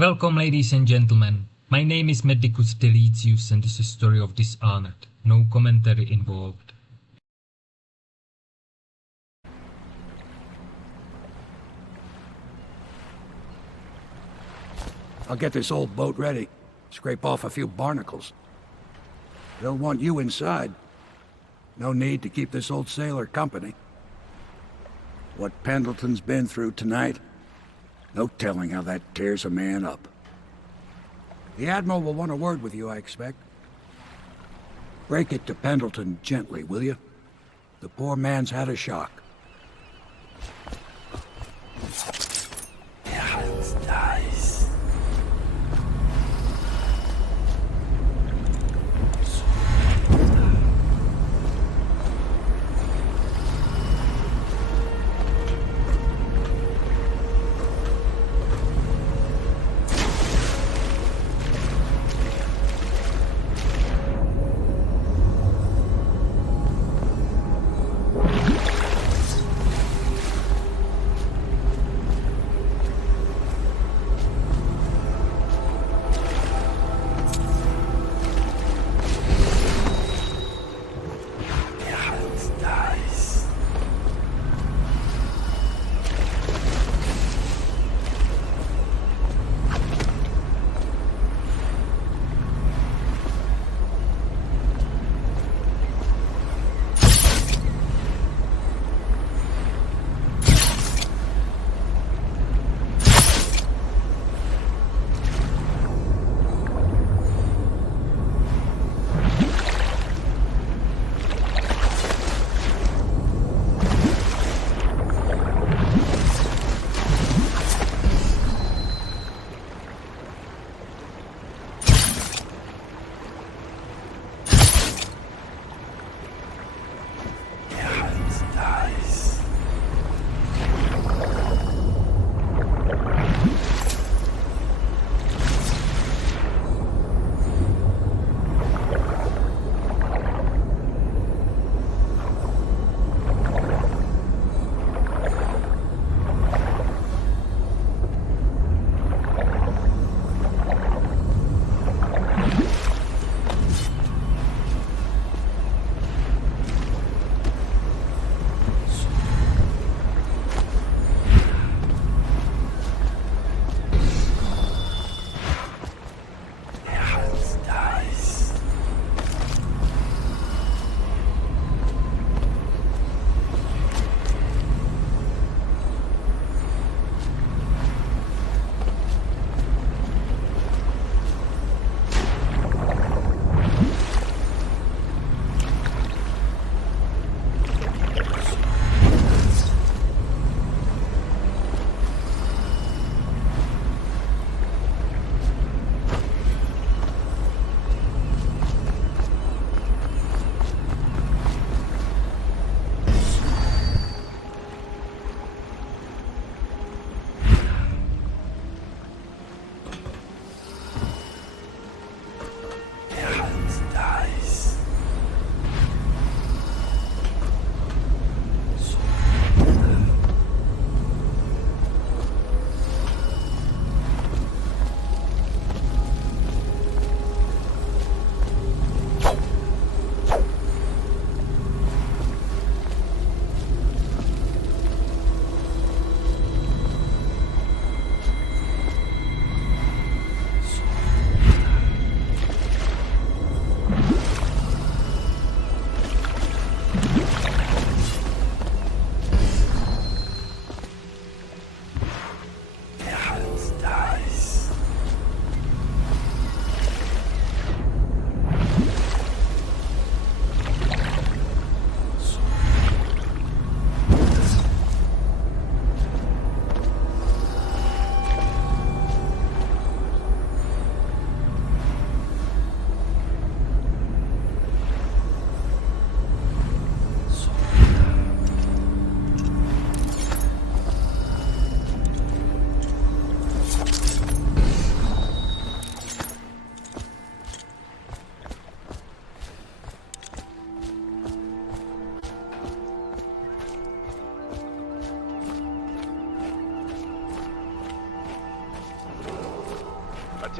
Welcome, ladies and gentlemen. My name is Medicus Deletius, and this is a story of Dishonored. No commentary involved. I'll get this old boat ready. Scrape off a few barnacles. They'll want you inside. No need to keep this old sailor company. What Pendleton's been through tonight, no telling how that tears a man up. The Admiral will want a word with you, I expect. Break it to Pendleton gently, will you? The poor man's had a shock. Yeah, it's nice.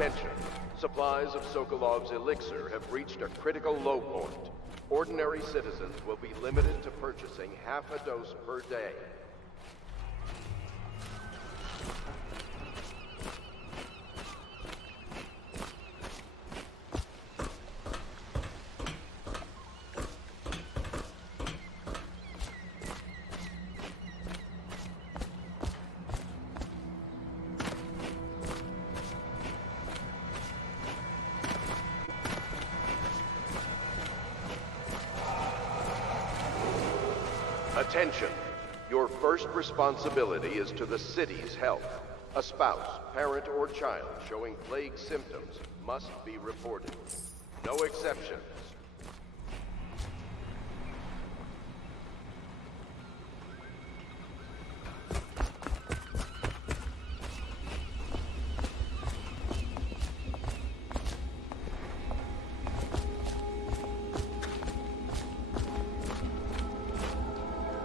Attention. Supplies of Sokolov's elixir have reached a critical low point. Ordinary citizens will be limited to purchasing half a dose per day. Attention! Your first responsibility is to the city's health. A spouse, parent, or child showing plague symptoms must be reported. No exceptions.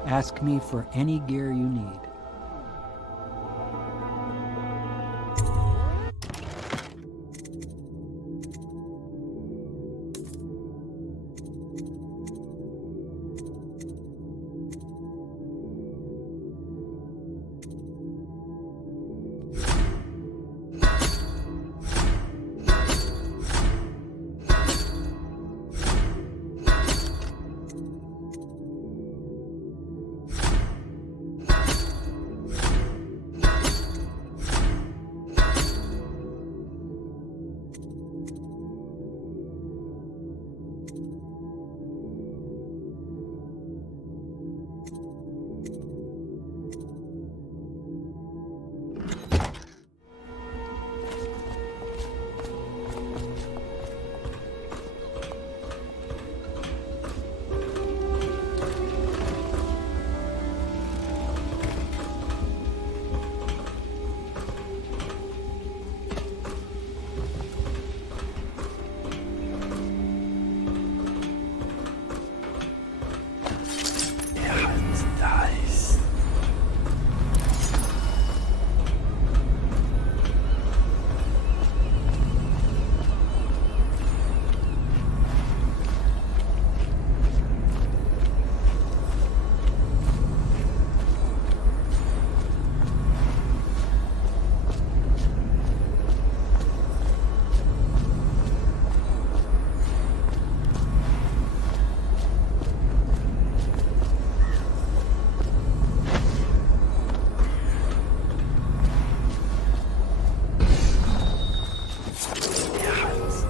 Ask me for any gear you need.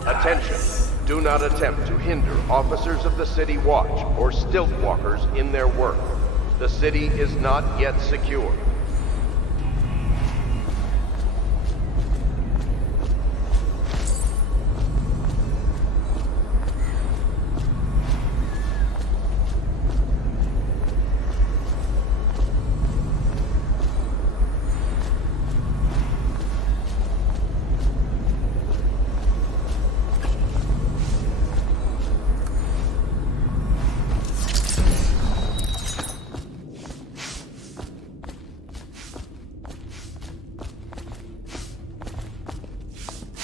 Attention! Do not attempt to hinder officers of the City Watch or stilt walkers in their work. The city is not yet secure.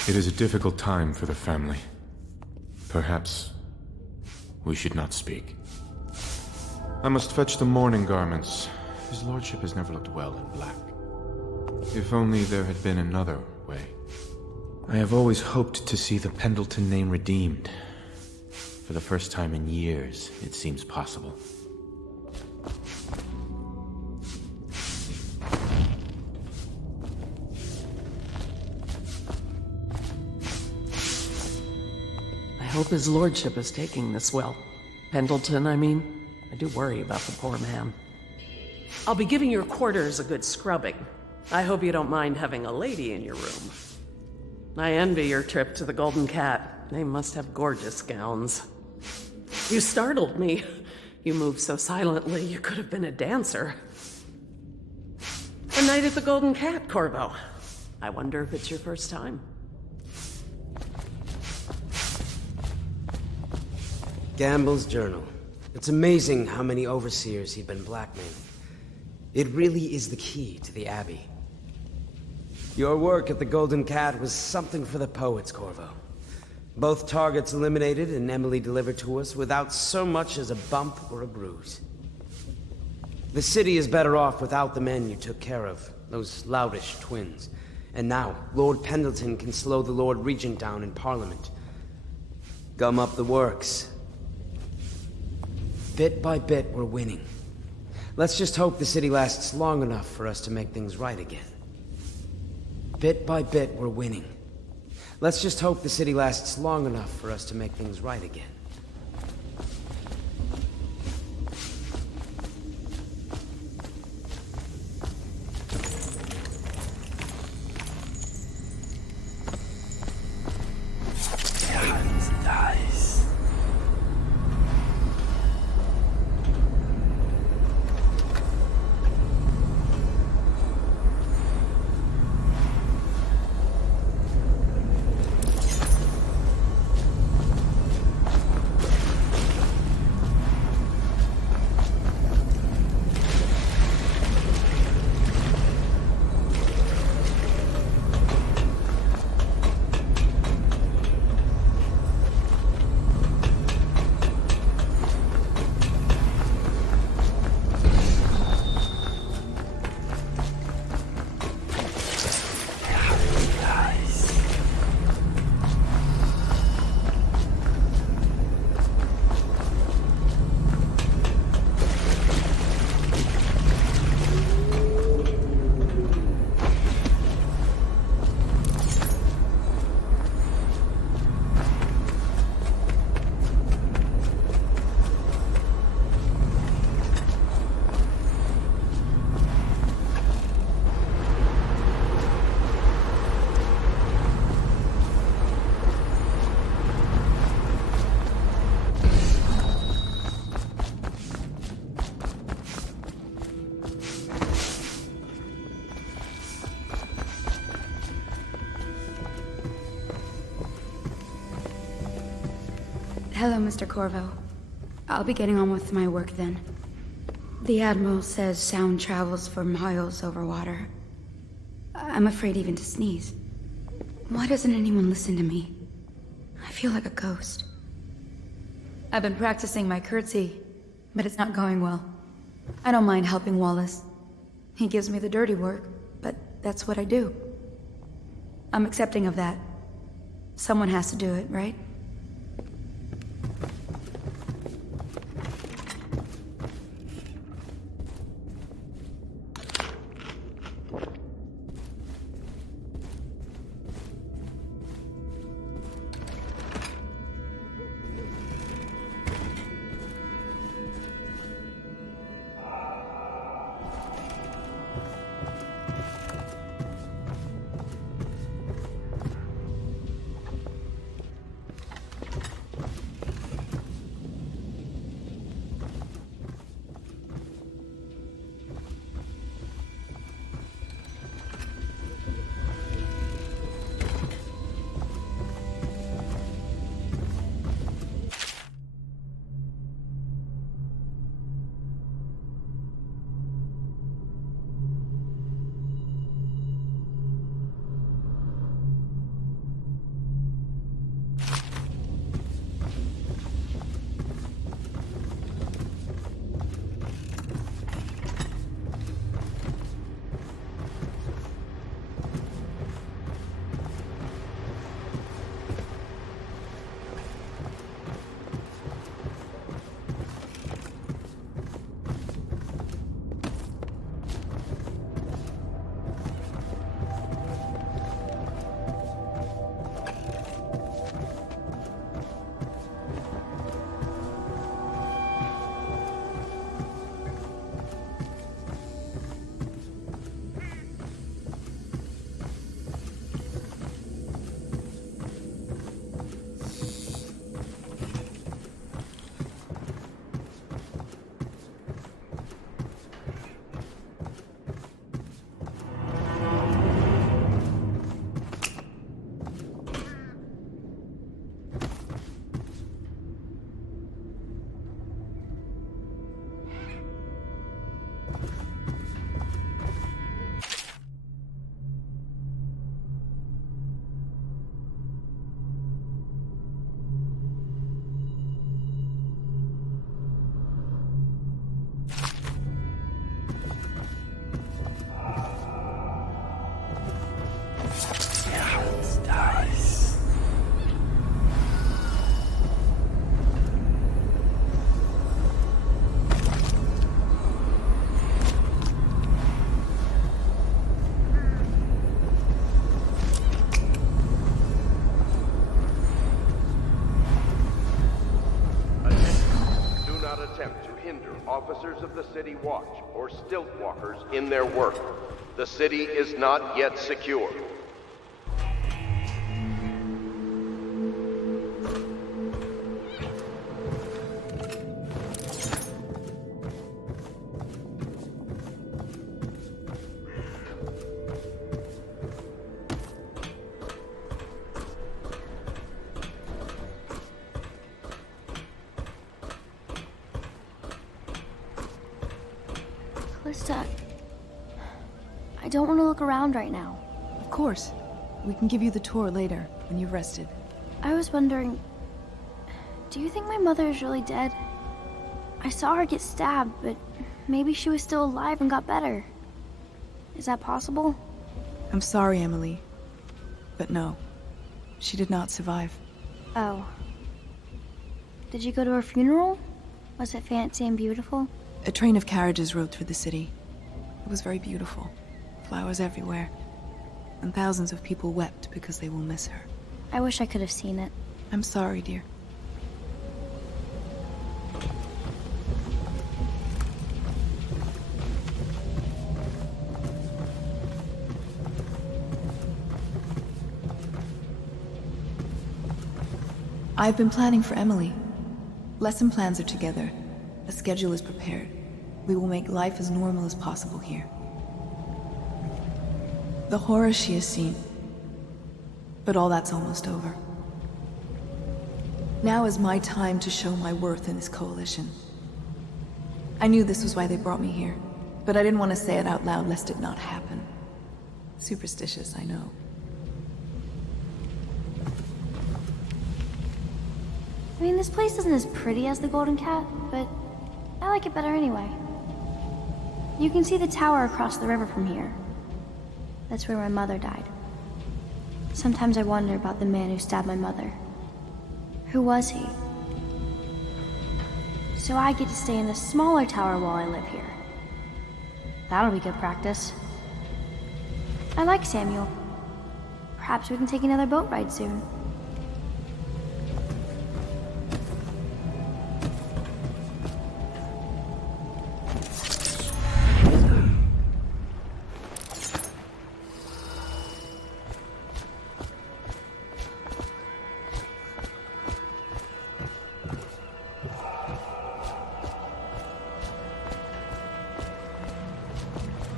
It is a difficult time for the family. Perhaps we should not speak. I must fetch the mourning garments. His lordship has never looked well in black. If only there had been another way. I have always hoped to see the Pendleton name redeemed. For the first time in years, it seems possible. I hope his lordship is taking this well. Pendleton, I mean. I do worry about the poor man. I'll be giving your quarters a good scrubbing. I hope you don't mind having a lady in your room. I envy your trip to the Golden Cat. They must have gorgeous gowns. You startled me. You moved so silently, you could have been a dancer. A night at the Golden Cat, Corvo. I wonder if it's your first time. Gamble's journal. It's amazing how many overseers he'd been blackmailing. It really is the key to the Abbey. Your work at the Golden Cat was something for the poets, Corvo. Both targets eliminated and Emily delivered to us without so much as a bump or a bruise. The city is better off without the men you took care of, those loutish twins. And now, Lord Pendleton can slow the Lord Regent down in Parliament. Gum up the works. Bit by bit, we're winning. Let's just hope the city lasts long enough for us to make things right again. Bit by bit, we're winning. Let's just hope the city lasts long enough for us to make things right again. Hello, Mr. Corvo. I'll be getting on with my work then. The Admiral says sound travels for miles over water. I'm afraid even to sneeze. Why doesn't anyone listen to me? I feel like a ghost. I've been practicing my curtsy, but it's not going well. I don't mind helping Wallace. He gives me the dirty work, but that's what I do. I'm accepting of that. Someone has to do it, right? hinder officers of the City Watch or stilt walkers in their work. The city is not yet secure. Callista, I don't want to look around right now. Of course. We can give you the tour later, when you've rested. I was wondering, do you think my mother is really dead? I saw her get stabbed, but maybe she was still alive and got better. Is that possible? I'm sorry, Emily. But no. She did not survive. Oh. Did you go to her funeral? Was it fancy and beautiful? A train of carriages rode through the city. It was very beautiful. Flowers everywhere. And thousands of people wept because they will miss her. I wish I could have seen it. I'm sorry, dear. I've been planning for Emily. Lesson plans are together. A schedule is prepared. We will make life as normal as possible here. The horror she has seen. But all that's almost over. Now is my time to show my worth in this coalition. I knew this was why they brought me here, but I didn't want to say it out loud lest it not happen. Superstitious, I know. I mean, this place isn't as pretty as the Golden Cat, but I like it better anyway. You can see the tower across the river from here. That's where my mother died. Sometimes I wonder about the man who stabbed my mother. Who was he? So I get to stay in the smaller tower while I live here. That'll be good practice. I like Samuel. Perhaps we can take another boat ride soon.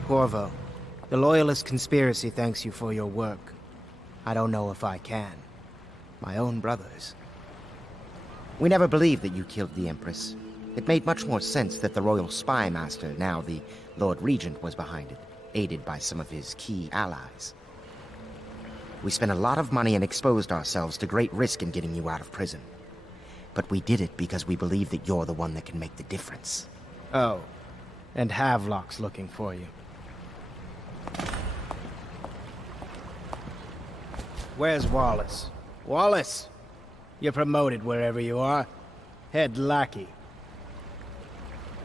Corvo, the Loyalist conspiracy thanks you for your work. I don't know if I can. My own brothers. We never believed that you killed the Empress. It made much more sense that the Royal Spy Master, now the Lord Regent, was behind it, aided by some of his key allies. We spent a lot of money and exposed ourselves to great risk in getting you out of prison. But we did it because we believe that you're the one that can make the difference. Oh, and Havelock's looking for you. Where's Wallace? Wallace! You're promoted wherever you are. Head lackey.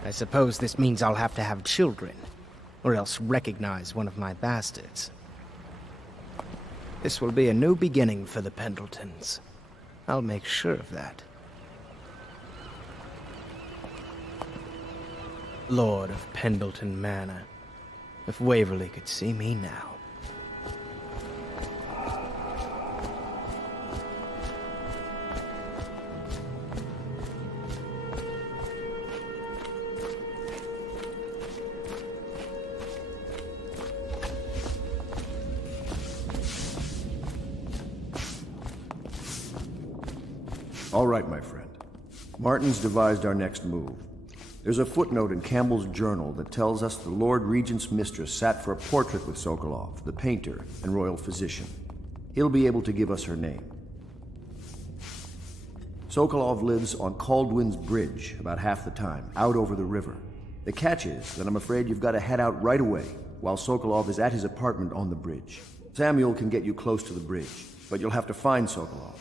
I suppose this means I'll have to have children, or else recognize one of my bastards. This will be a new beginning for the Pendletons. I'll make sure of that. Lord of Pendleton Manor. If Waverly could see me now. All right, my friend. Martin's devised our next move. There's a footnote in Campbell's journal that tells us the Lord Regent's mistress sat for a portrait with Sokolov, the painter and royal physician. He'll be able to give us her name. Sokolov lives on Kaldwin's bridge about half the time, out over the river. The catch is that I'm afraid you've got to head out right away, while Sokolov is at his apartment on the bridge. Samuel can get you close to the bridge, but you'll have to find Sokolov.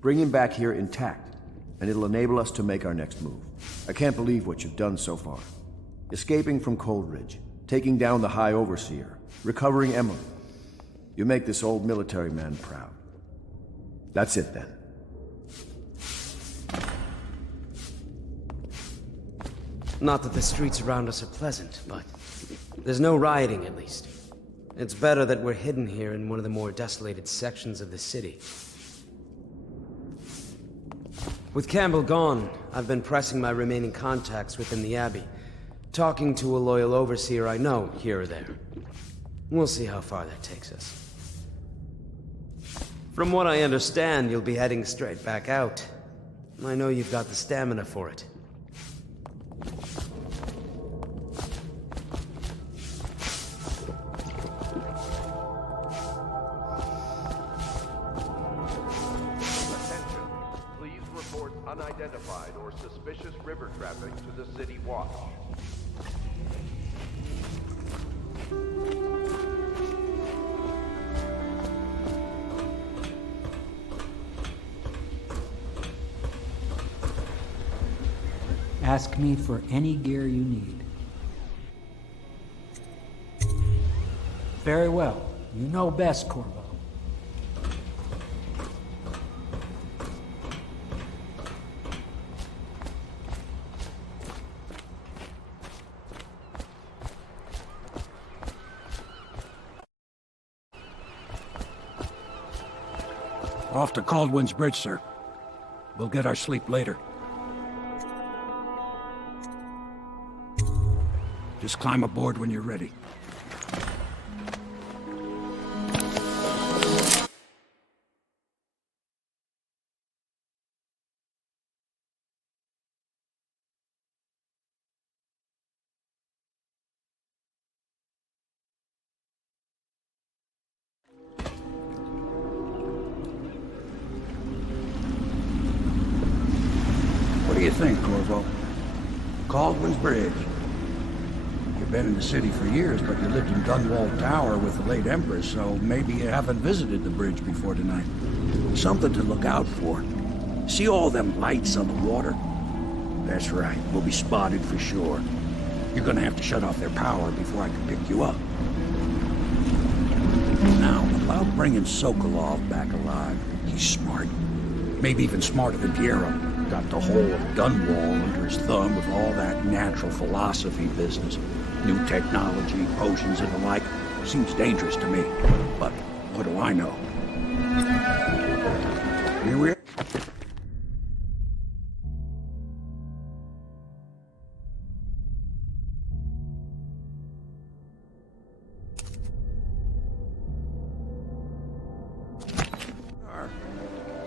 Bring him back here intact, and it'll enable us to make our next move. I can't believe what you've done so far. Escaping from Coldridge, taking down the High Overseer, recovering Emily. You make this old military man proud. That's it then. Not that the streets around us are pleasant, but there's no rioting at least. It's better that we're hidden here in one of the more desolated sections of the city. With Campbell gone, I've been pressing my remaining contacts within the Abbey, talking to a loyal overseer I know here or there. We'll see how far that takes us. From what I understand, you'll be heading straight back out. I know you've got the stamina for it. Please report unidentified or suspicious river traffic to the City Watch. Ask me for any gear you need. Very well. You know best, Corvo. Off to Kaldwin's bridge, sir. We'll get our sleep later. Just climb aboard when you're ready. What do you think, Corvo? Kaldwin's bridge. You've been in the city for years, but you lived in Dunwall Tower with the late Empress, so maybe you haven't visited the bridge before tonight. Something to look out for. See all them lights on the water? That's right, we'll be spotted for sure. You're gonna have to shut off their power before I can pick you up. Now, about bringing Sokolov back alive, he's smart. Maybe even smarter than Piero. Got the whole of Dunwall under his thumb with all that natural philosophy business. New technology, potions and the like. Seems dangerous to me. But what do I know? Here we are.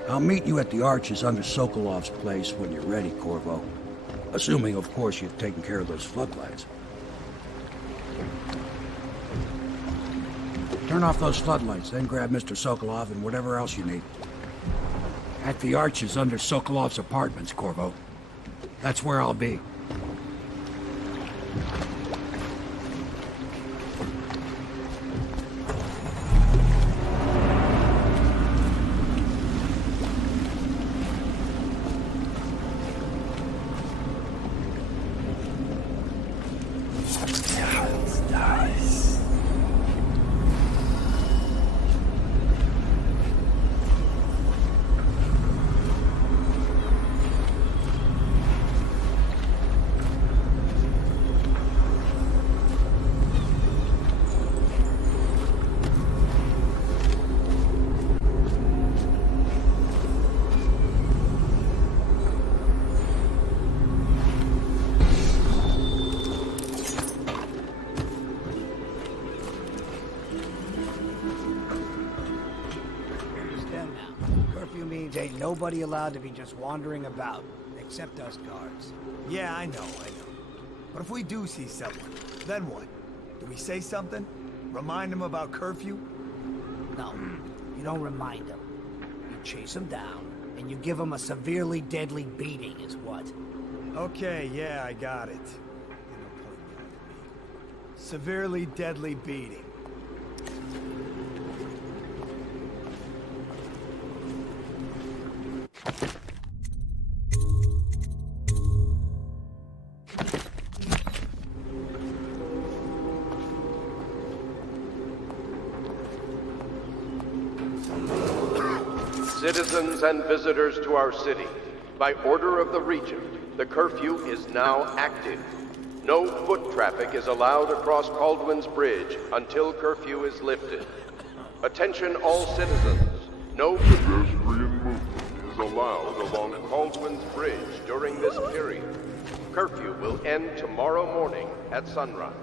I'll meet you at the arches under Sokolov's place when you're ready, Corvo. Assuming, of course, you've taken care of those floodlights. Turn off those floodlights, then grab Mr. Sokolov and whatever else you need. At the arches under Sokolov's apartments, Corvo. That's where I'll be. Ain't nobody allowed to be just wandering about, except us guards. Yeah, I know. But if we do see someone, then what? Do we say something? Remind them about curfew? No, you don't remind them. You chase them down, and you give them a severely deadly beating is what. Okay, yeah, I got it. Severely deadly beating. Citizens and visitors to our city, by order of the Regent, the curfew is now active. No foot traffic is allowed across Kaldwin's Bridge until curfew is lifted. Attention all citizens. No pedestrian movement is allowed along Kaldwin's Bridge during this period. Curfew will end tomorrow morning at sunrise.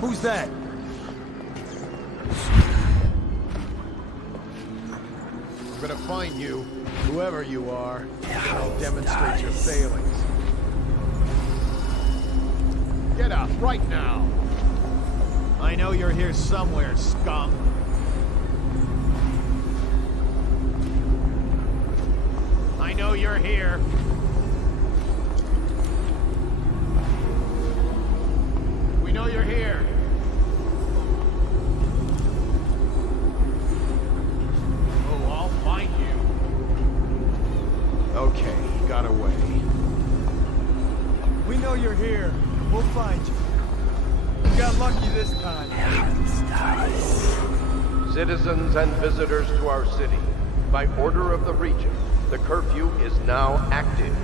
Who's that? I'm gonna find you, whoever you are, and demonstrate your failings. Get up, right now! I know you're here somewhere, scum. I know you're here. We know you're here. Oh, I'll find you. Okay, you got away. We know you're here. We'll find you. You got lucky this time. Citizens and visitors to our city, by order of the Regent, the curfew is now active.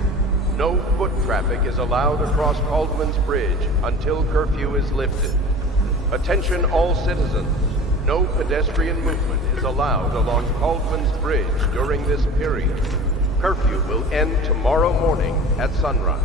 No foot traffic is allowed across Kaldwin's Bridge until curfew is lifted. Attention all citizens. No pedestrian movement is allowed along Kaldwin's Bridge during this period. Curfew will end tomorrow morning at sunrise.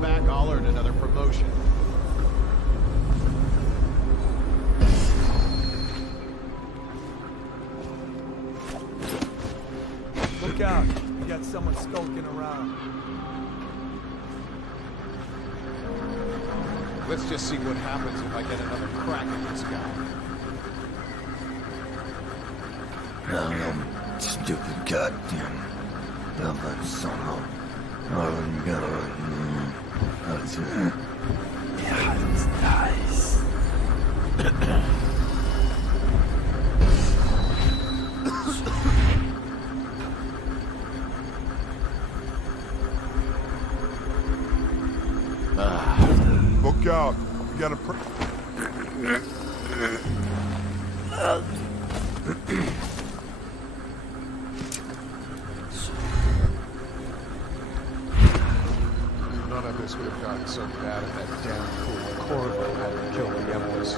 Back, I'll earn another promotion. Look out. You got someone skulking around. Let's just see what happens if I get another crack at this guy. Stupid goddamn. Dumb solo. Yeah, it's nice. Look out. You got a None of this would have gotten so bad if that damn fool Corvo hadn't killed the Empress.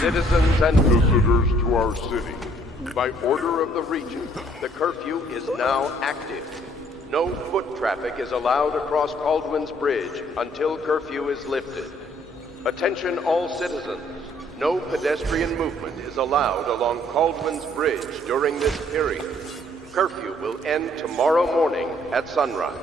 Citizens and visitors to our city, by order of the Regent, the curfew is now active. No foot traffic is allowed across Kaldwin's Bridge until curfew is lifted. Attention all citizens. No pedestrian movement is allowed along Kaldwin's Bridge during this period. Curfew will end tomorrow morning at sunrise.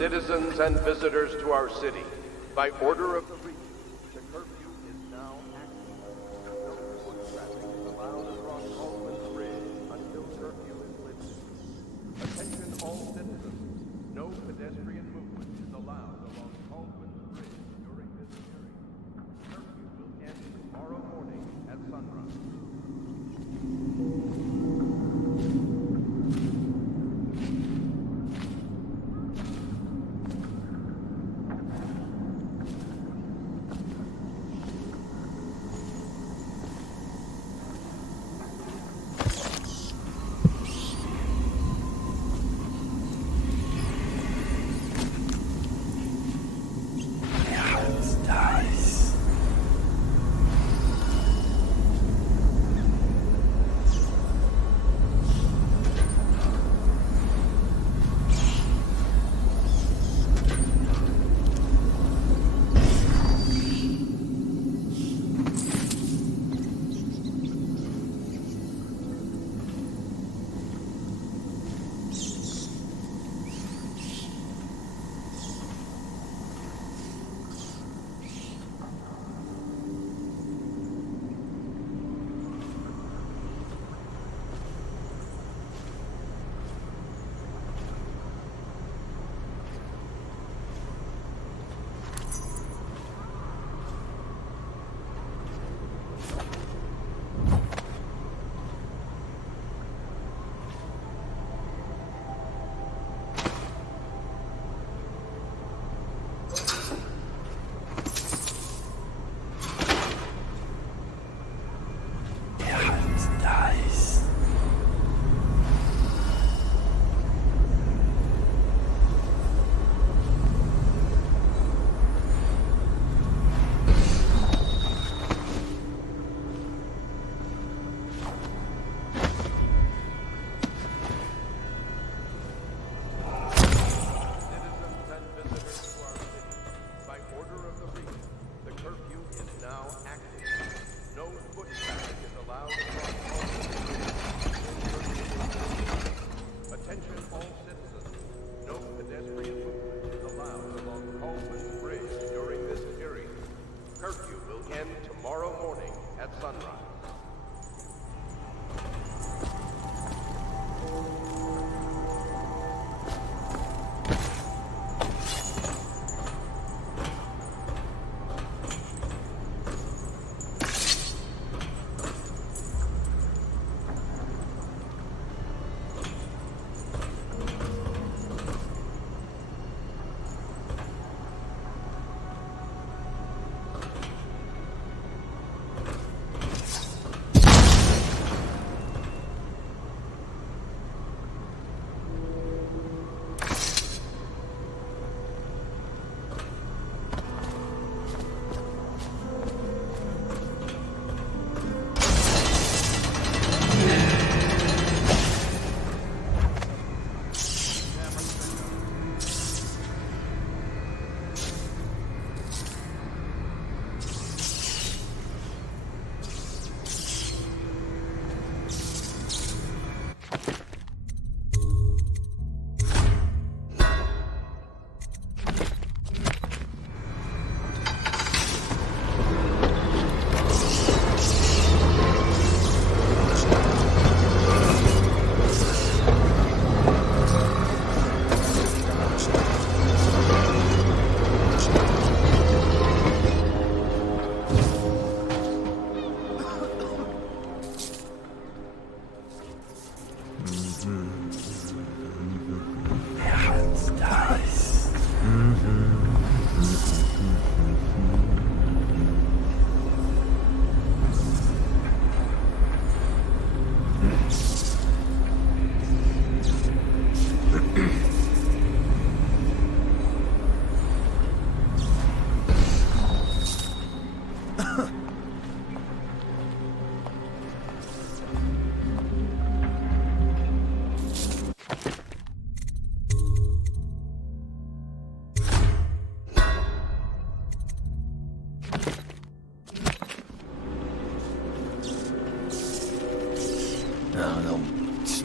Citizens and visitors to our city, by order of the regent, the curfew is now active. No foot traffic is allowed across Kaldwin Bridge until curfew is lifted. Attention all citizens. No pedestrian movement is allowed along Kaldwin Bridge during this hearing. Curfew will end tomorrow morning at sunrise.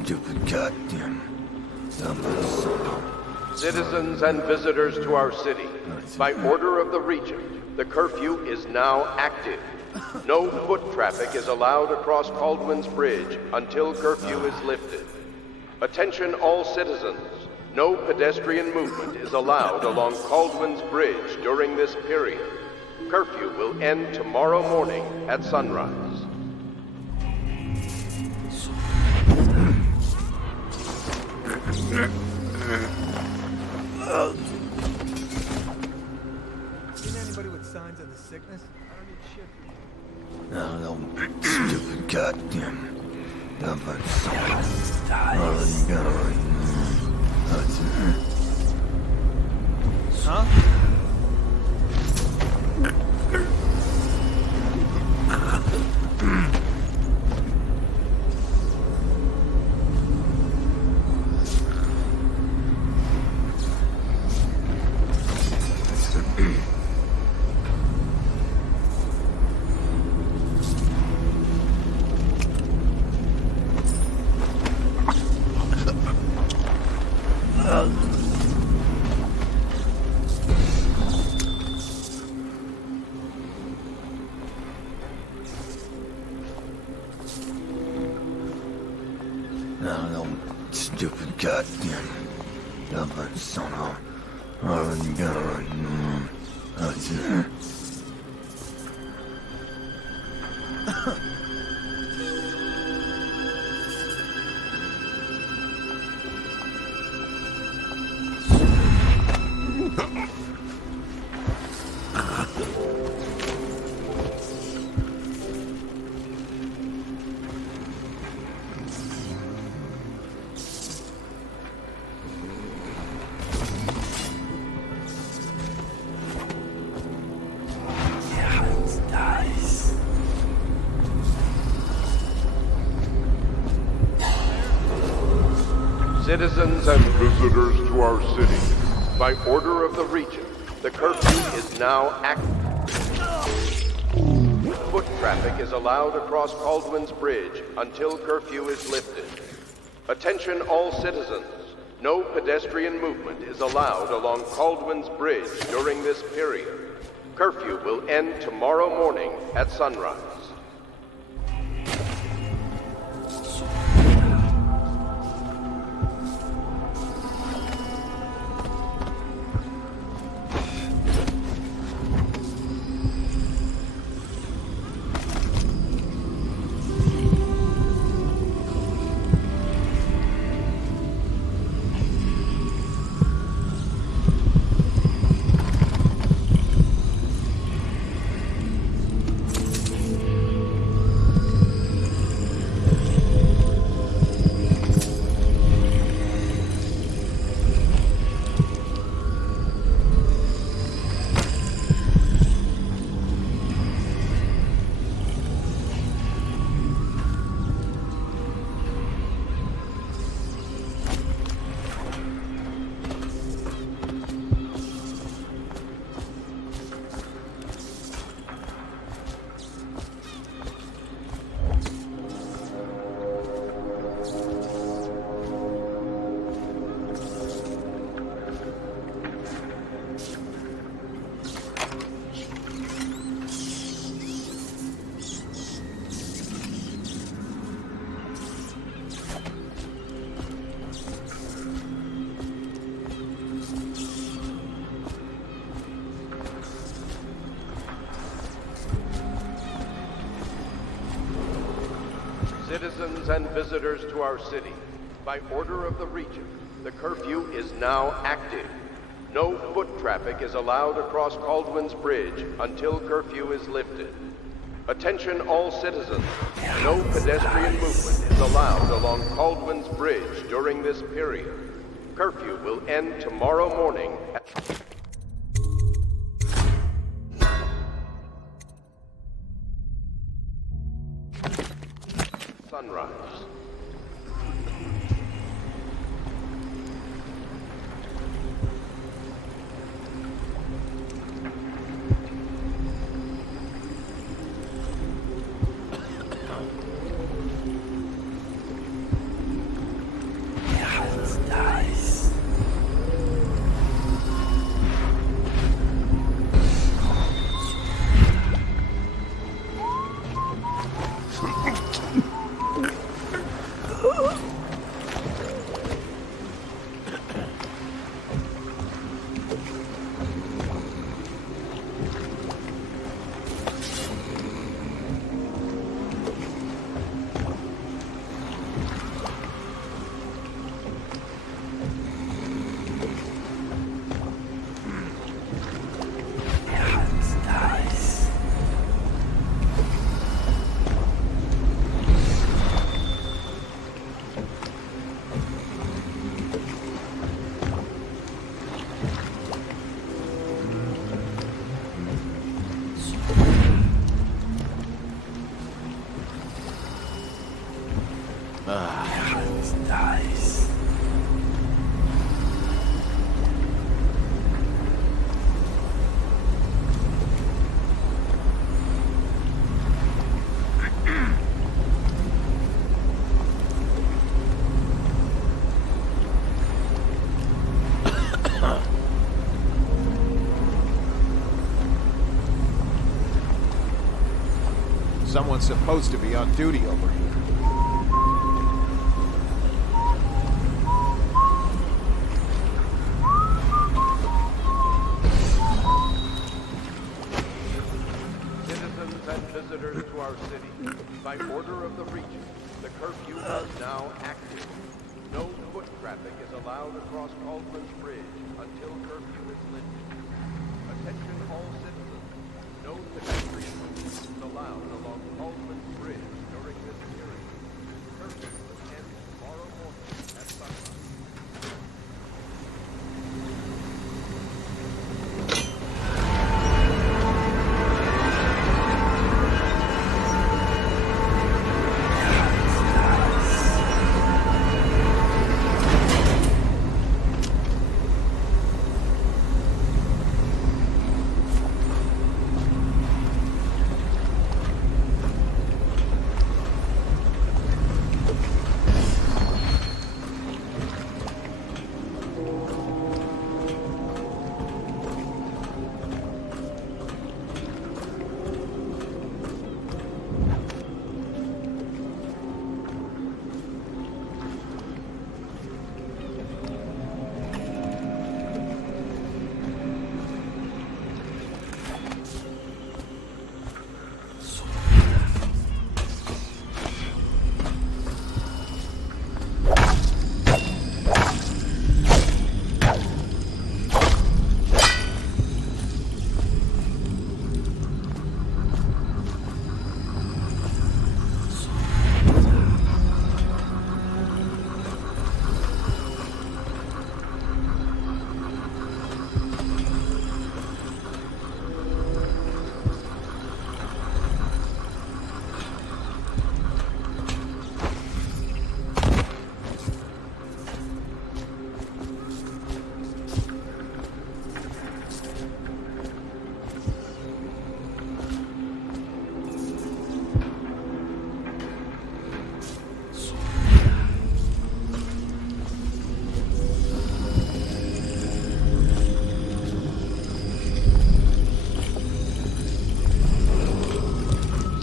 Stupid goddamn dumb son. Citizens and visitors to our city, by order of the Regent, the curfew is now active. No foot traffic is allowed across Kaldwin's Bridge until curfew is lifted. Attention all citizens. No pedestrian movement is allowed along Kaldwin's Bridge during this period. Curfew will end tomorrow morning at sunrise. Seen anybody with signs of the sickness? I don't need shit. No, stupid goddamn. Huh? No, stupid goddamn. Stubborn son of. Citizens and visitors to our city, by order of the Regent, the curfew is now active. Foot traffic is allowed across Kaldwin's Bridge until curfew is lifted. Attention all citizens. No pedestrian movement is allowed along Kaldwin's Bridge during this period. Curfew will end tomorrow morning at sunrise. Citizens and visitors to our city, by order of the Regent, the curfew is now active. No foot traffic is allowed across Kaldwin's Bridge until curfew is lifted. Attention all citizens. No pedestrian movement is allowed along Kaldwin's Bridge during this period. Curfew will end tomorrow morning at sunrise. Someone's supposed to be on duty over here. Citizens and visitors to our city, by order of the Regent, the curfew is now active. No foot traffic is allowed across Kaldwin's Bridge until curfew is lifted. Attention all citizens. No pedestrian movement is allowed along Kaldwin's Bridge during this period. Curfew will end tomorrow morning at sunrise.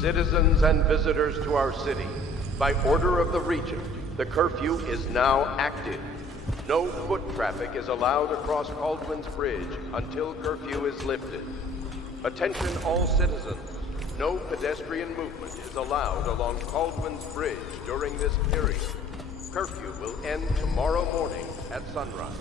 Citizens and visitors to our city, by order of the Regent, the curfew is now active. No foot traffic is allowed across Kaldwin's Bridge until curfew is lifted. Attention all citizens. No pedestrian movement is allowed along Kaldwin's Bridge during this period. Curfew will end tomorrow morning at sunrise.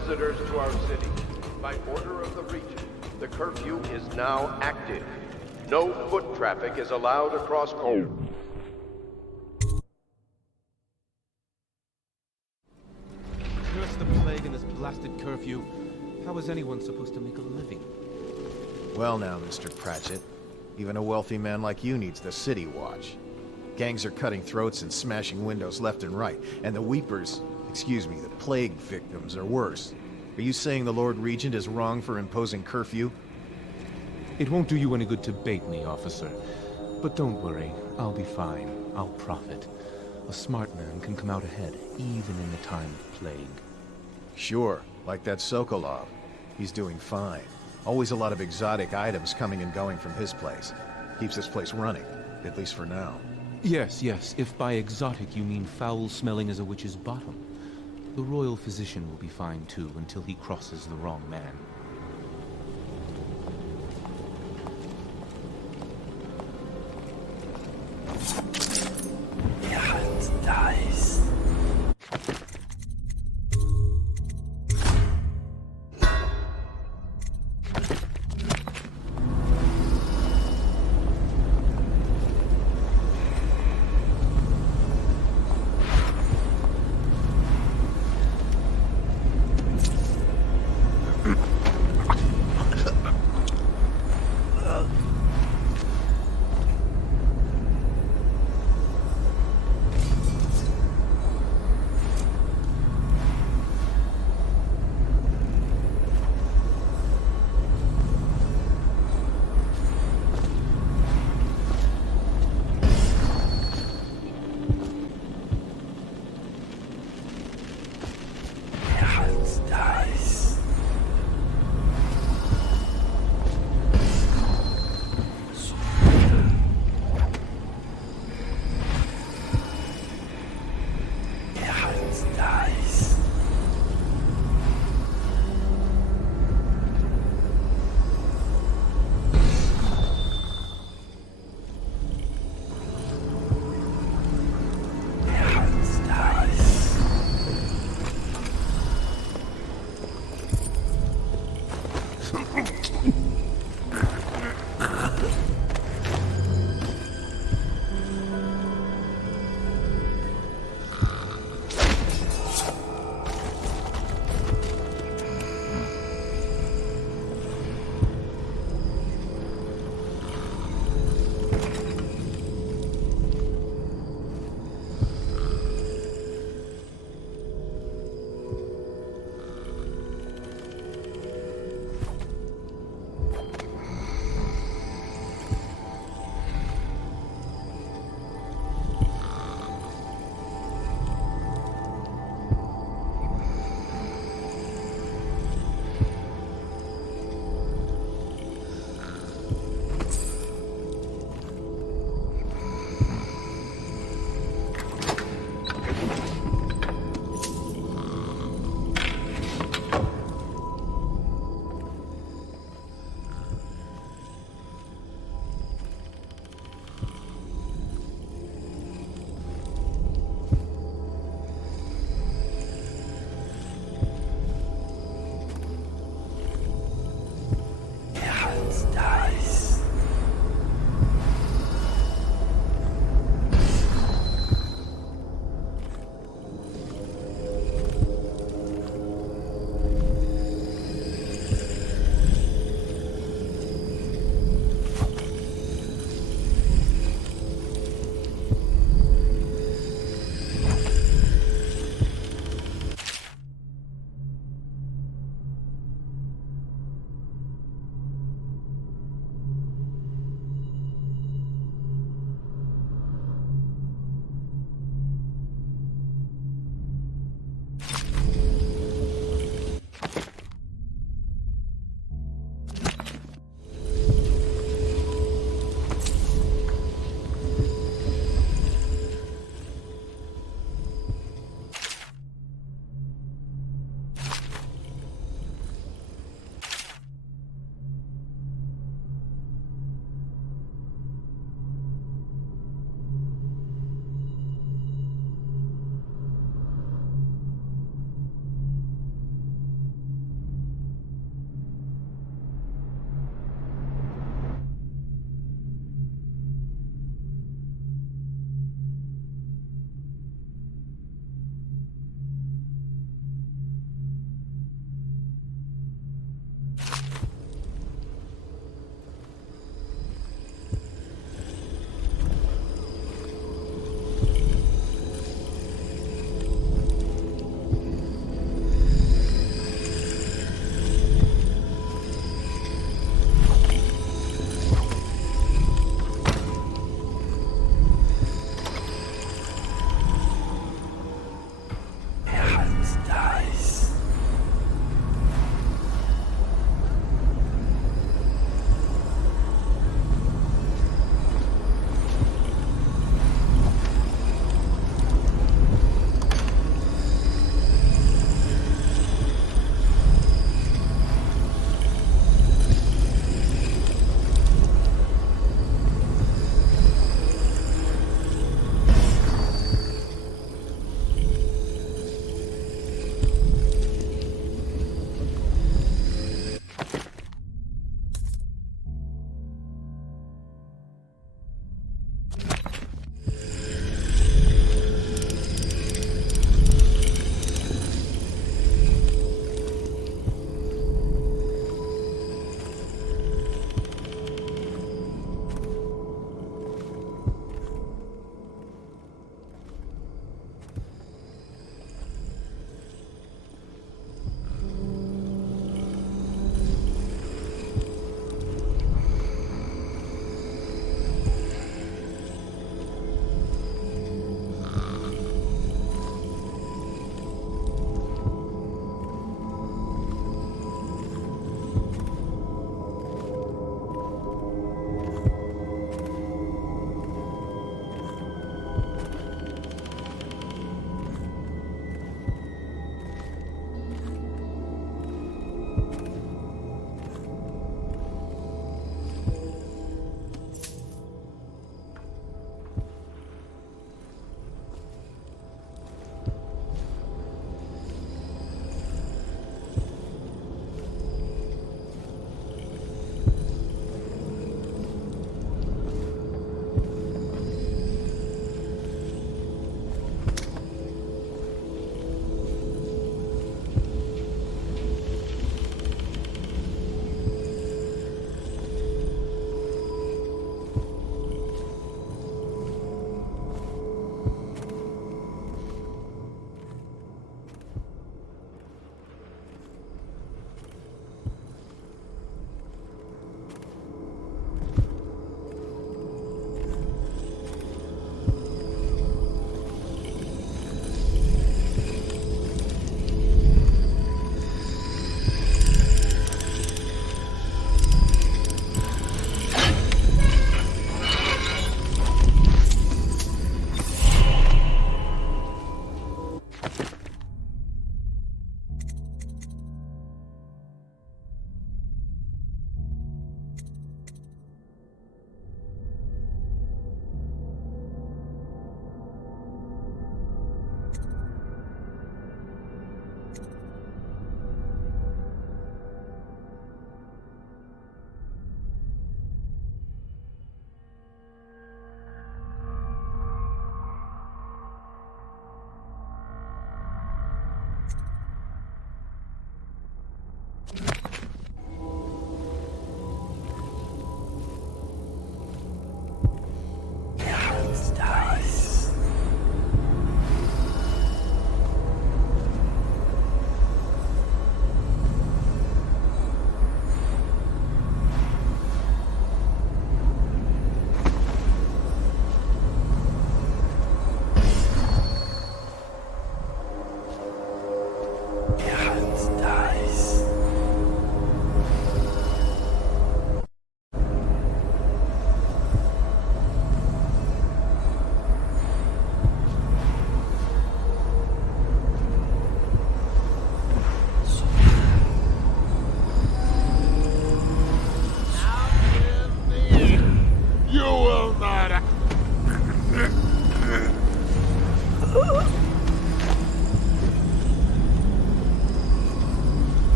visitors to our city. By order of the Regent, the curfew is now active. No foot traffic is allowed across Kaldwin. Curse the plague and this blasted curfew. How is anyone supposed to make a living? Well now, Mr. Pratchett. Even a wealthy man like you needs the city watch. Gangs are cutting throats and smashing windows left and right, and the weepers, excuse me, the plague victims are worse. Are you saying the Lord Regent is wrong for imposing curfew? It won't do you any good to bait me, officer. But don't worry, I'll be fine. I'll profit. A smart man can come out ahead, even in the time of plague. Sure, like that Sokolov. He's doing fine. Always a lot of exotic items coming and going from his place. Keeps this place running, at least for now. Yes, if by exotic you mean foul-smelling as a witch's bottom. The royal physician will be fine too, until he crosses the wrong man. Ja, nice.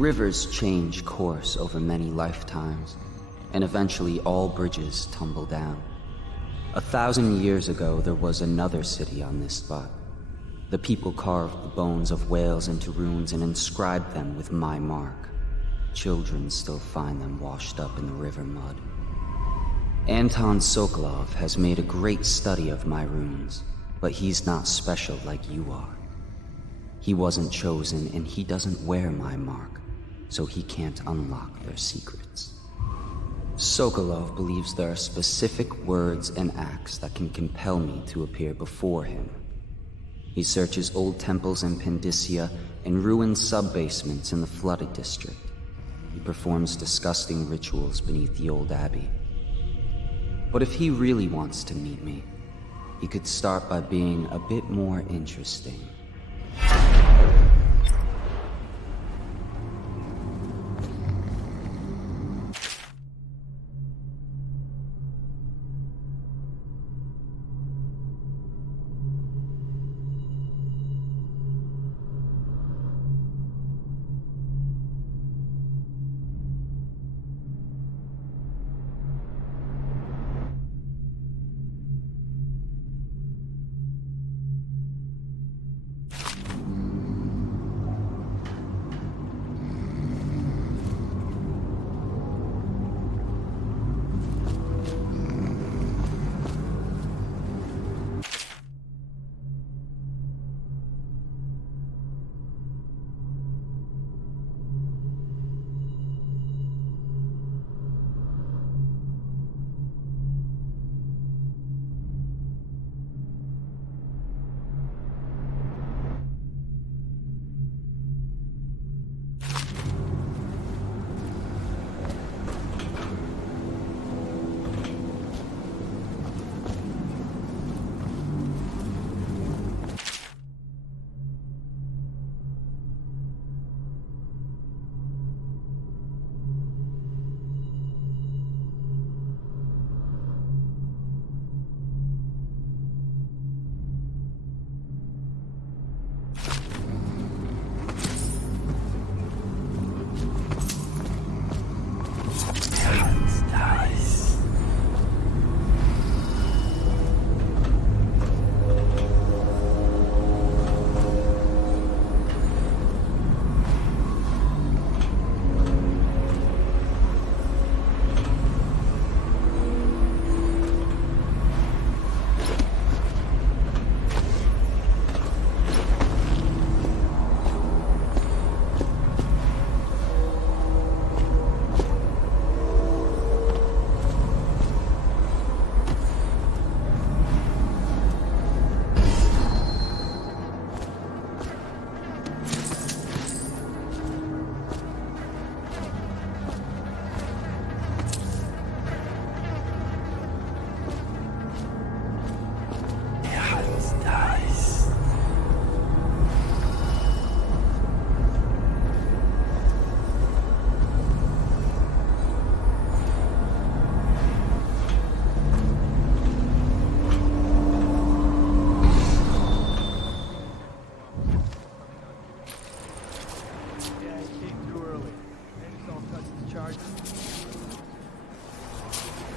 Rivers change course over many lifetimes, and eventually all bridges tumble down. 1,000 years ago, there was another city on this spot. The people carved the bones of whales into runes and inscribed them with my mark. Children still find them washed up in the river mud. Anton Sokolov has made a great study of my runes, but he's not special like you are. He wasn't chosen, and he doesn't wear my mark, so he can't unlock their secrets. Sokolov believes there are specific words and acts that can compel me to appear before him. He searches old temples in Pendicia and ruined sub-basements in the flooded district. He performs disgusting rituals beneath the old abbey. But if he really wants to meet me, he could start by being a bit more interesting.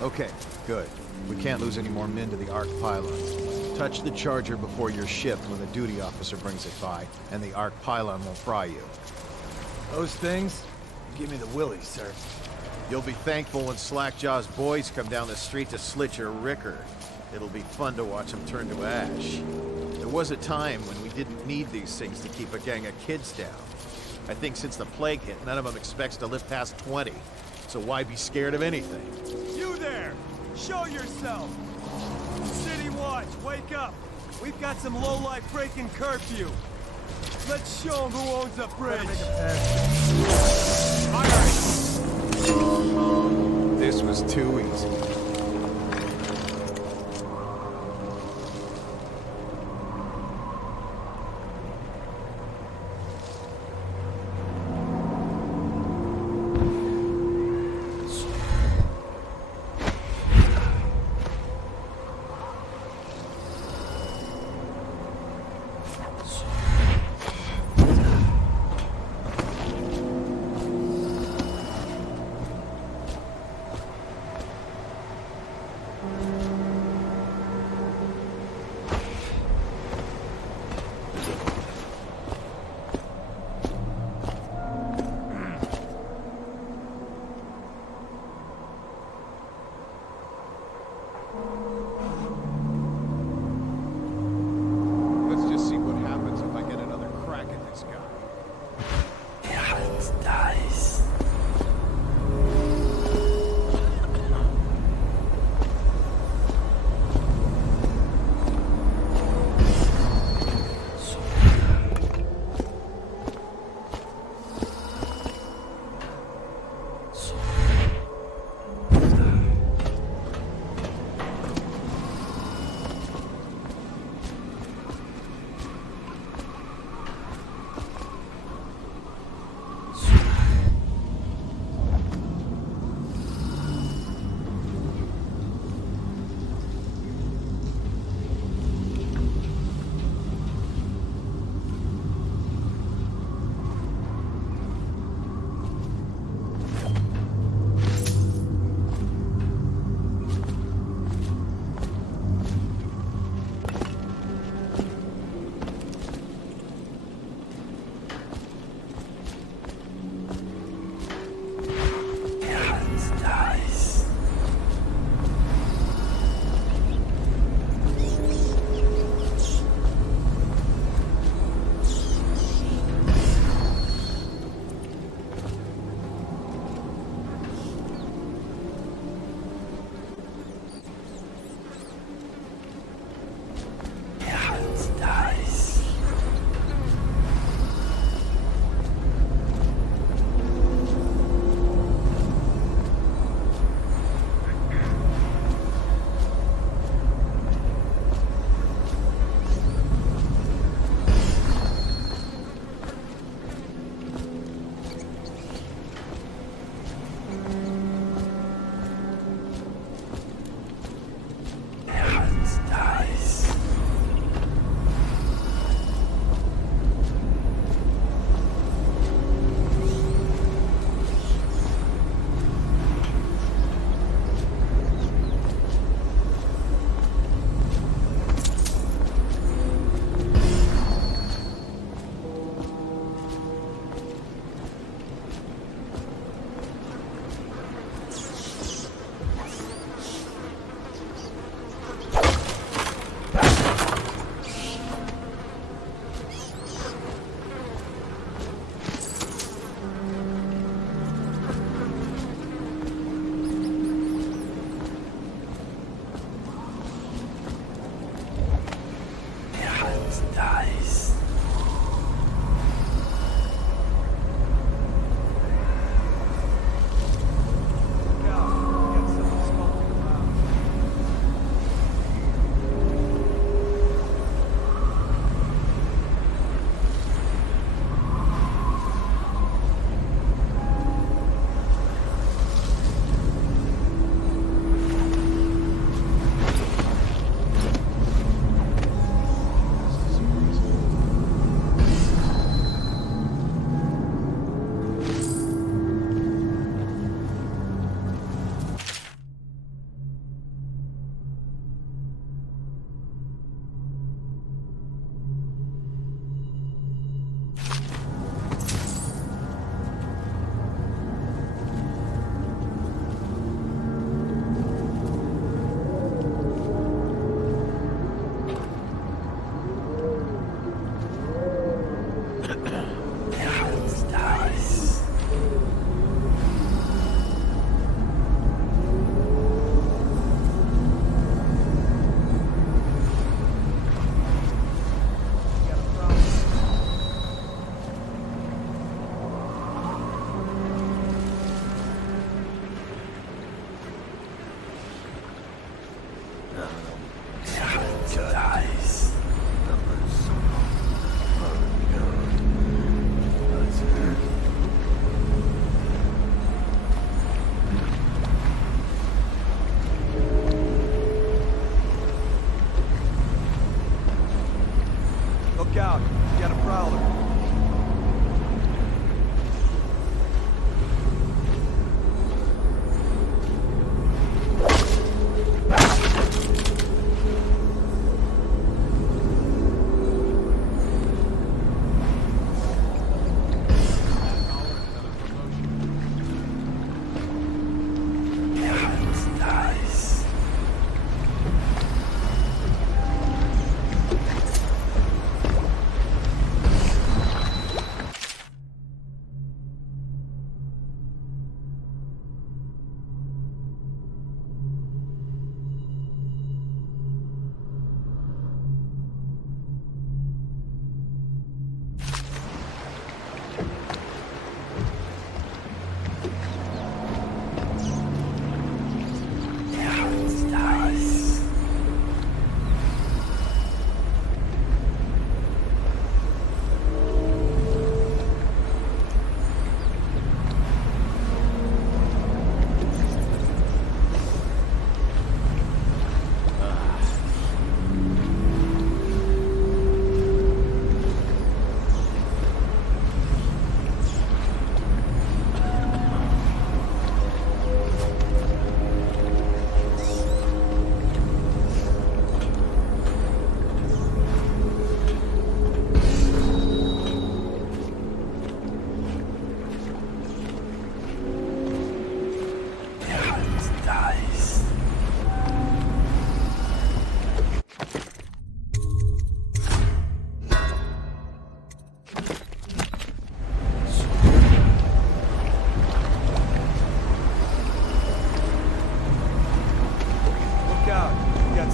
Okay, good. We can't lose any more men to the Arc pylon. Touch the charger before you're shipped when the duty officer brings it by, and the Arc pylon won't fry you. Those things? Give me the willies, sir. You'll be thankful when Slackjaw's boys come down the street to slit your ricker. It'll be fun to watch them turn to ash. There was a time when we didn't need these things to keep a gang of kids down. I think since the plague hit, none of them expects to live past 20. So why be scared of anything? You there! Show yourself! City Watch, wake up! We've got some lowlife breaking curfew. Let's show them who owns the bridge. This was too easy.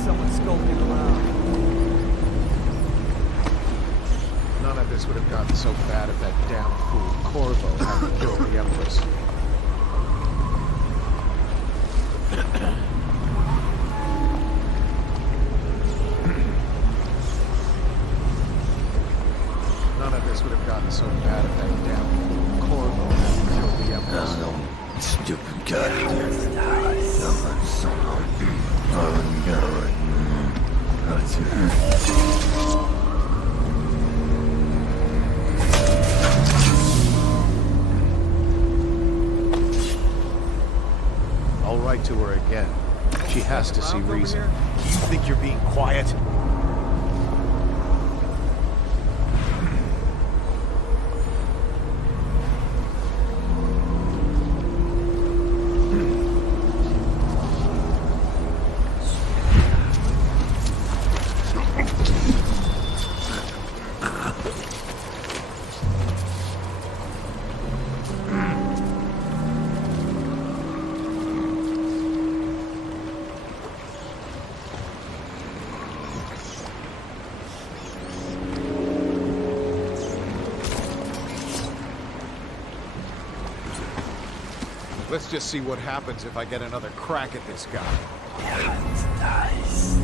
someone skulking around. None of this would have gotten so bad if that damn fool Corvo hadn't killed the Empress. None of this would have gotten so bad if that damn fool Corvo hadn't killed the Empress. Stupid character. I'll write to her again. She has to see reason. You think you're being quiet? Let's just see what happens if I get another crack at this guy. Nice.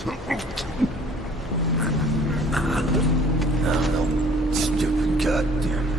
Stupid goddamn.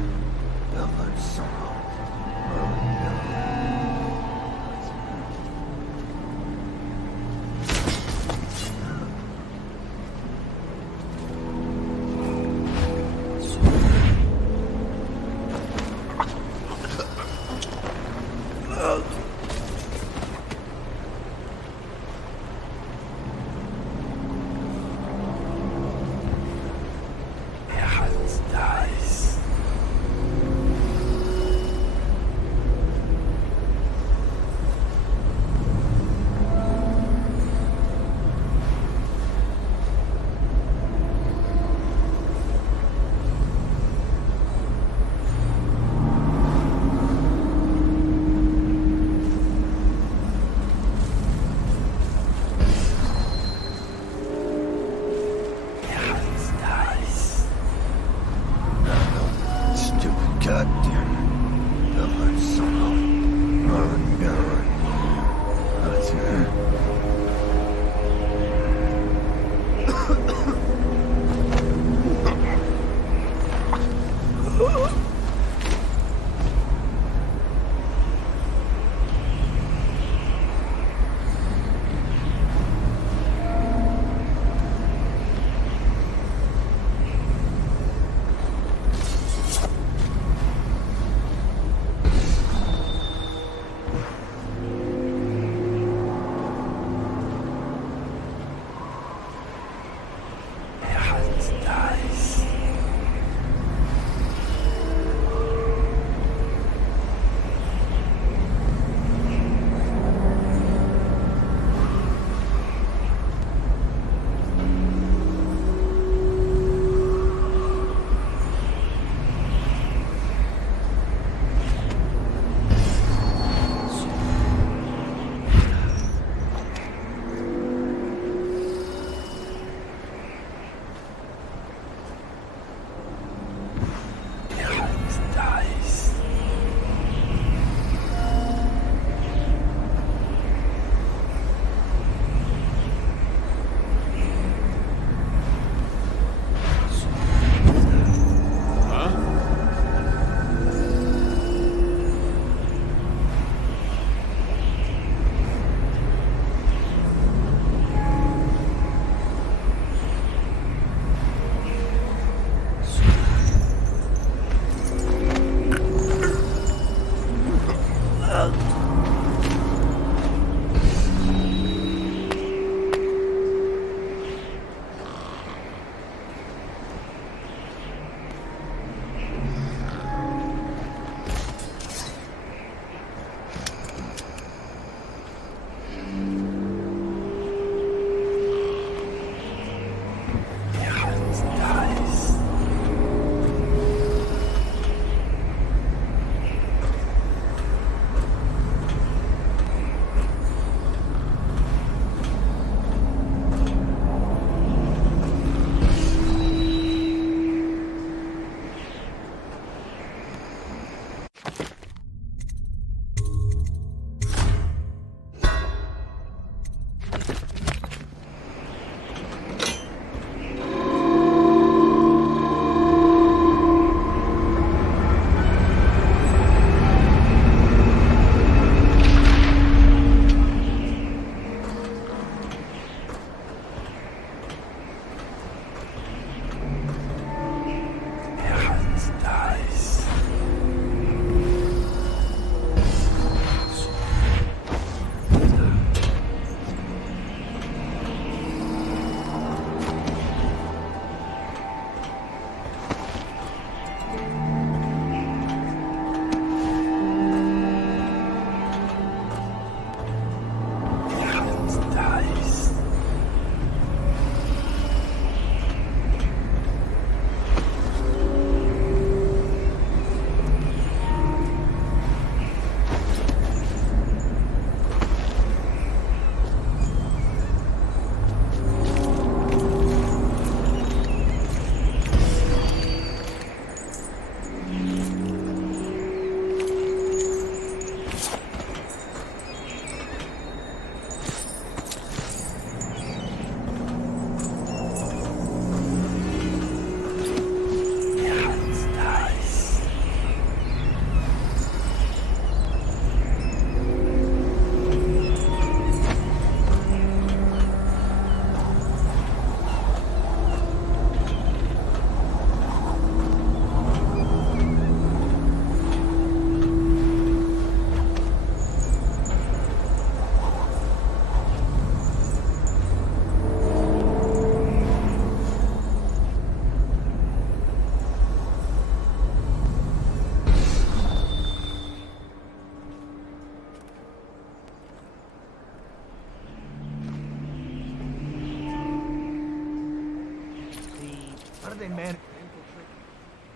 they manage?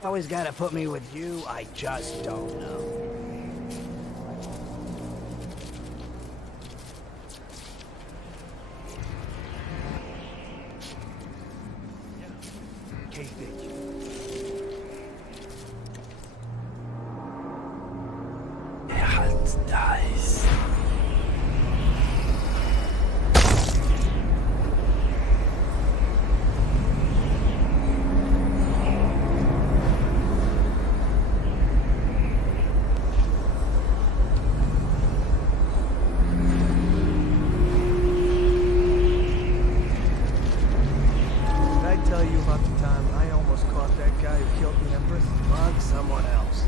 Always gotta put me with you, I just don't know. Nice. Did I tell you about the time I almost caught that guy who killed the Empress? Bug someone else.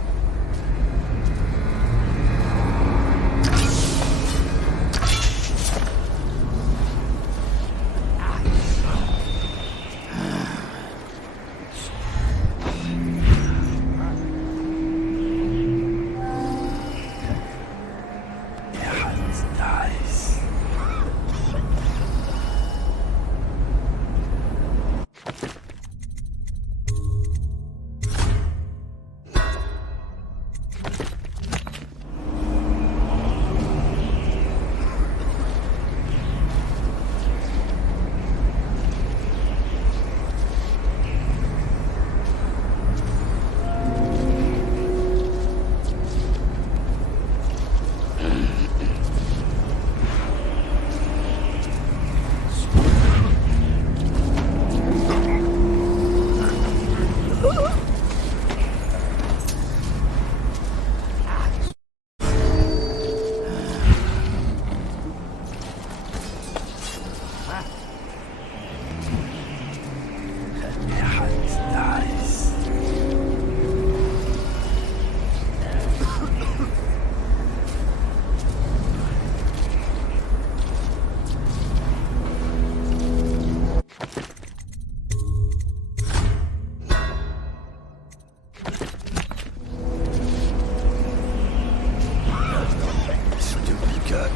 Nice. Nice. Stupid gut.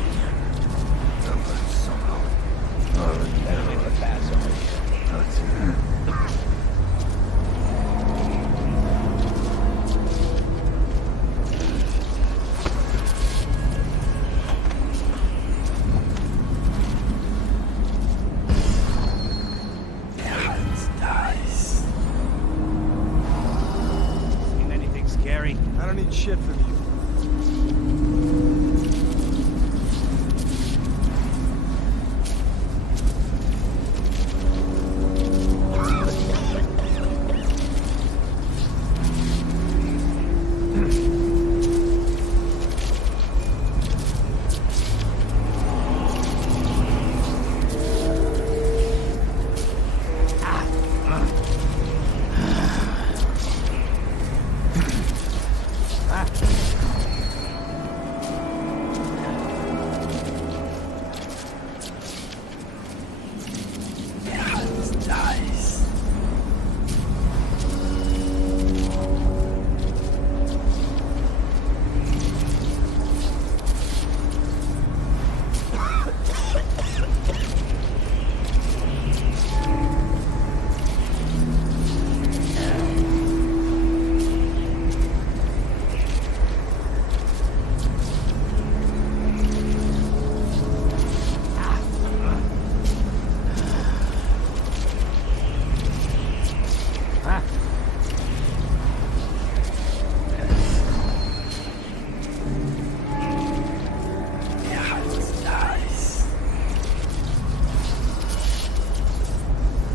Nice. Seen anything scary? I don't need shit from you. Nice.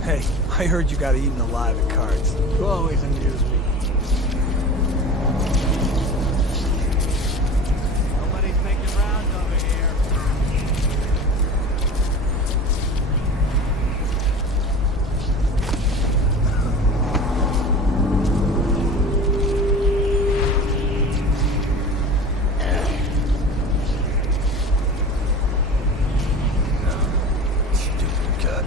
Hey, I heard you got eaten alive at cards. You always amuse me. Nobody's making rounds over here. Stupid gut.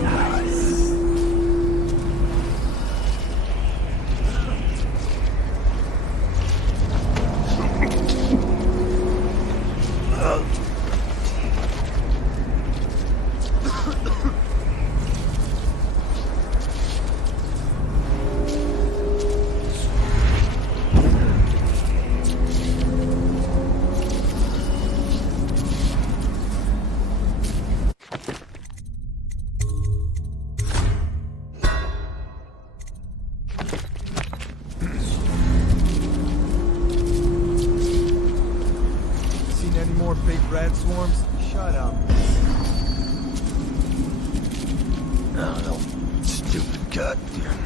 Nice. plant swarms? Shut up. No, stupid goddamn.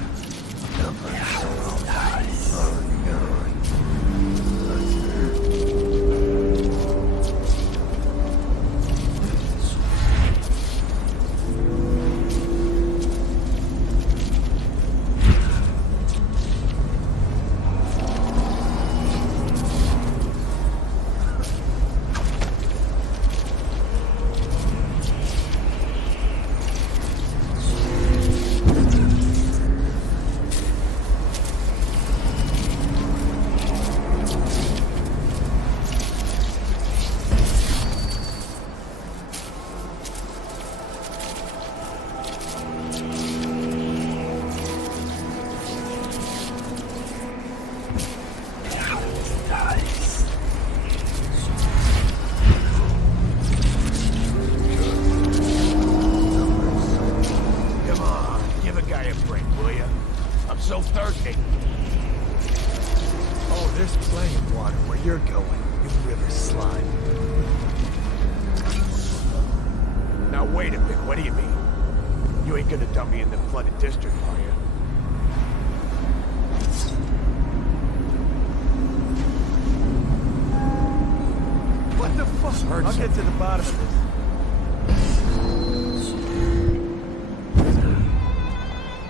I'll get to the bottom of this.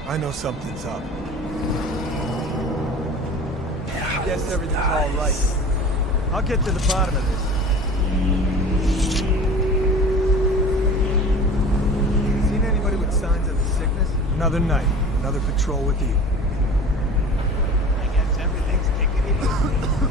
I know something's up. Guess everything's all right. I'll get to the bottom of this. Seen anybody with signs of the sickness? Another night, another patrol with you. I guess everything's tickety-boo.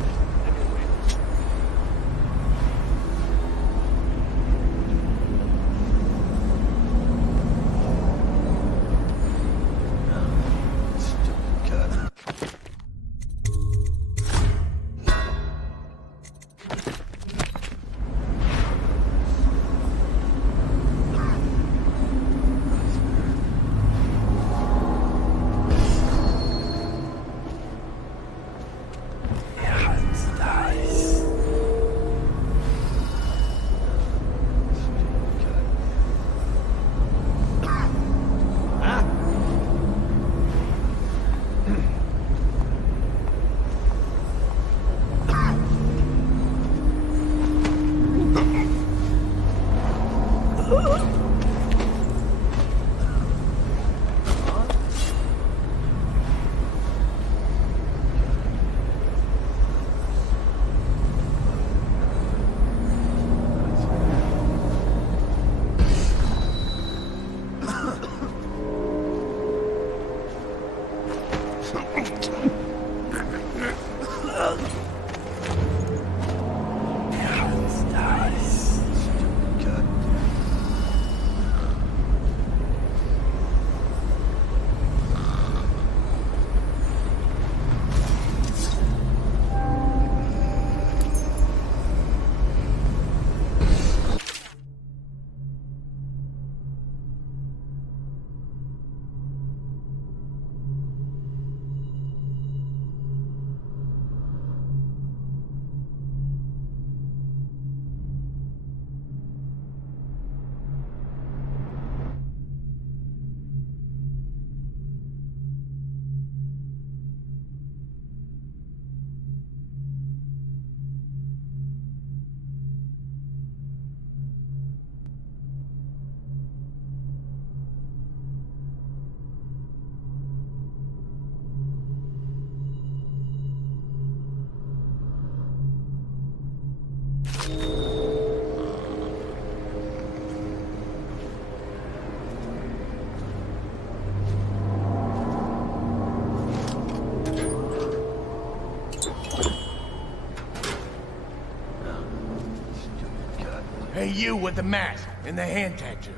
Hey, you with the mask and the hand tattoo.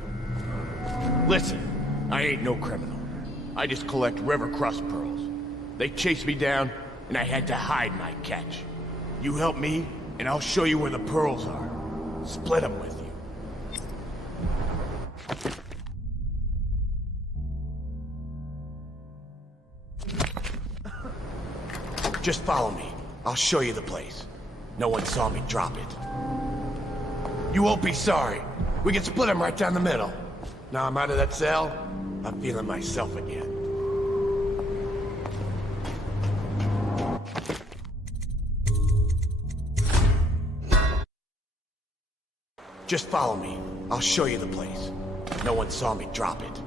Listen, I ain't no criminal. I just collect river crust pearls. They chased me down, and I had to hide my catch. You help me, and I'll show you where the pearls are. Split them with you. Just follow me. I'll show you the place. No one saw me drop it. You won't be sorry. We can split him right down the middle. Now I'm out of that cell, I'm feeling myself again. Just follow me. I'll show you the place. No one saw me drop it.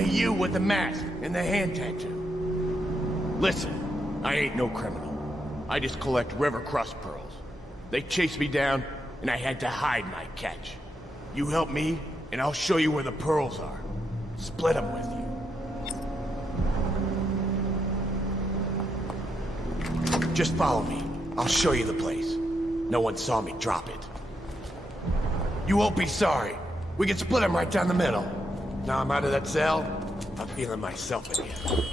Hey, you with the mask and the hand tattoo. Listen, I ain't no criminal. I just collect river crust pearls. They chased me down, and I had to hide my catch. You help me, and I'll show you where the pearls are. Split them with you. Just follow me. I'll show you the place. No one saw me drop it. You won't be sorry. We can split them right down the middle. Now I'm out of that cell, I'm feeling myself again.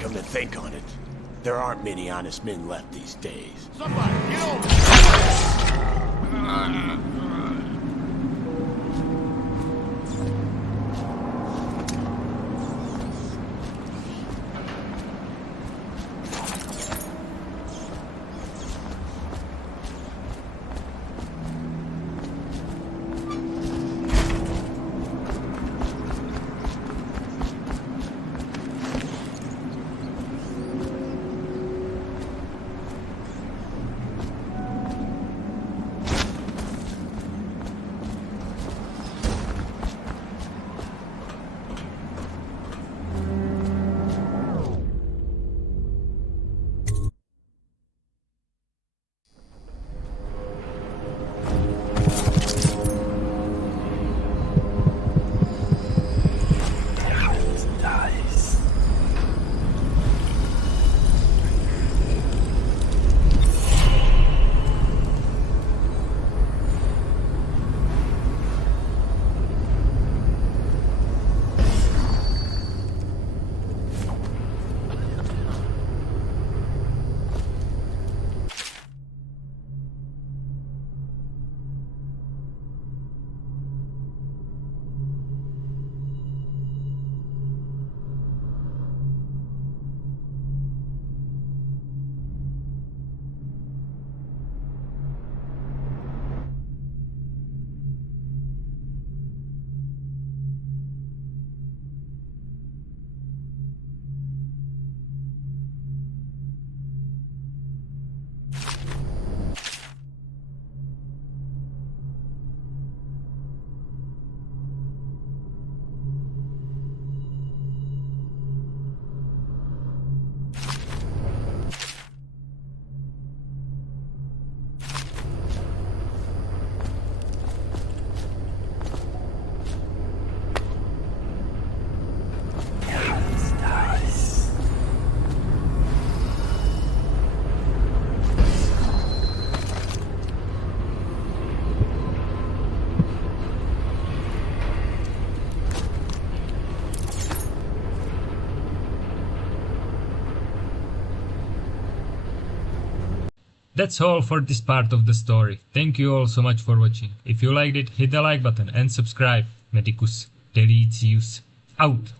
Come to think on it, there aren't many honest men left these days. Somebody, get over! That's all for this part of the story. Thank you all so much for watching. If you liked it, hit the like button and subscribe. Medicus Delicious out.